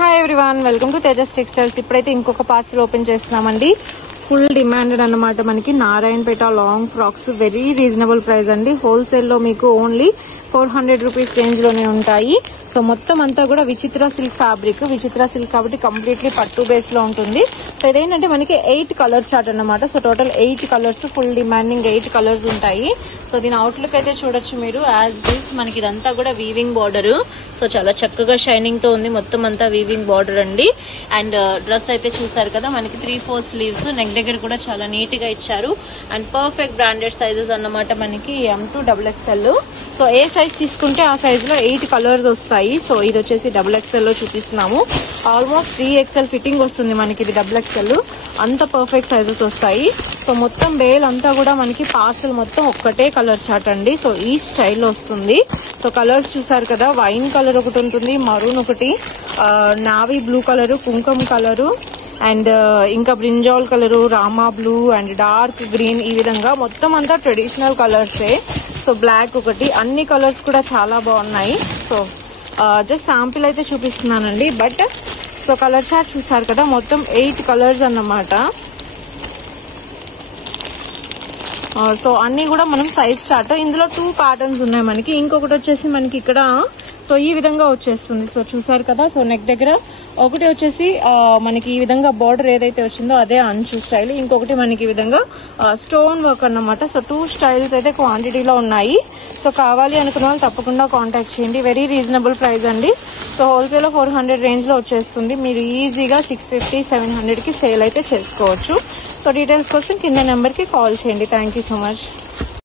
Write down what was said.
Hi everyone, welcome to Tejas textiles. ఇప్పుడైతే ఇంకొక parcel open చేస్తున్నామండి. ఫుల్ డిమాండెడ్ అన్నమాట మనకి Narayanpet long frocks. Very reasonable price అండి. హోల్సేల్ లో మీకు ఓన్లీ 400 రూపీస్ రేంజ్ లోనే ఉంటాయి. సో మొత్తం అంతా కూడా విచిత్ర సిల్క్ ఫ్యాబ్రిక్. విచిత్ర సిల్క్ కాబట్టి కంప్లీట్లీ పట్టు బేస్ లో ఉంటుంది. సో ఇదేంటంటే మనకి 8 కలర్ చార్ట్ అన్నమాట. So total 8 colours, full demanding 8 colours ఉంటాయి. సో దీని అవుట్లుక్ అయితే చూడొచ్చు మీరు. యాజ్ దిస్ మనకి ఇదంతా కూడా వీవింగ్ బార్డర్. సో చాలా చక్కగా షైనింగ్ తో ఉంది. మొత్తం అంతా వీవింగ్ బార్డర్ అండి. అండ్ డ్రెస్ అయితే చూసారు కదా, మనకి 3/4 స్లీవ్స్. నెక్ దగ్గర కూడా చాలా నీట్ గా ఇచ్చారు. అండ్ పర్ఫెక్ట్ బ్రాండెడ్ సైజెస్ అన్నమాట మనకి M to XXL. So A size తీసుకుంటే ఆ సైజ్ లో 8 కలర్స్ వస్తాయి. సో ఇది వచ్చేసి XXL లో చూపిస్తున్నాము. ఆల్మోస్ట్ 3XL ఫిట్టింగ్ వస్తుంది మనకి. ఇది XXL, అంత పర్ఫెక్ట్ సైజెస్ వస్తాయి. సో మొత్తం బేల్ అంతా కూడా మనకి పార్సల్ మొత్తం ఒక్కటే కలర్ చార్ట్ అండి. సో ఈ స్టైల్లో వస్తుంది. సో కలర్స్ చూసారు కదా, వైన్ కలర్ ఒకటి ఉంటుంది, మరూన్ ఒకటి, నావీ బ్లూ కలరు, కుంకుమ కలరు, అండ్ ఇంకా brinjal colour, Rama blue and dark green. ఈ విధంగా మొత్తం అంతా ట్రెడిషనల్ కలర్సే. సో బ్లాక్ ఒకటి, అన్ని కలర్స్ కూడా చాలా బాగున్నాయి. సో జస్ట్ శాంపిల్ అయితే చూపిస్తున్నానండి. బట్ సో కలర్ చార్ట్ చూసారు కదా, మొత్తం 8 కలర్స్ అన్నమాట. సో అన్ని కూడా మనం సైజ్ చార్ట్. ఇందులో 2 ప్యాటర్న్స్ ఉన్నాయి మనకి. ఇంకొకటి వచ్చేసి మనకి ఇక్కడ సో ఈ విధంగా వచ్చేస్తుంది. సో చూసారు కదా, సో నెక్ దగ్గర ఒకటి వచ్చేసి మనకి ఈ విధంగా బార్డర్ ఏదైతే వచ్చిందో అదే అంచు స్టైల్. ఇంకొకటి మనకి ఈ విధంగా స్టోన్ వర్క్ అన్నమాట. సో 2 స్టైల్స్ అయితే క్వాంటిటీలో ఉన్నాయి. సో కావాలి అనుకున్న వాళ్ళు తప్పకుండా కాంటాక్ట్ చేయండి. వెరీ రీజనబుల్ ప్రైస్ అండి. సో హోల్సేల్ లో 400 రేంజ్ లో వచ్చేస్తుంది. మీరు ఈజీగా 650, 700 కి సేల్ అయితే చేసుకోవచ్చు. సో డీటెయిల్స్ కోసం కింద నెంబర్ కి కాల్ చేయండి. Thank you so much.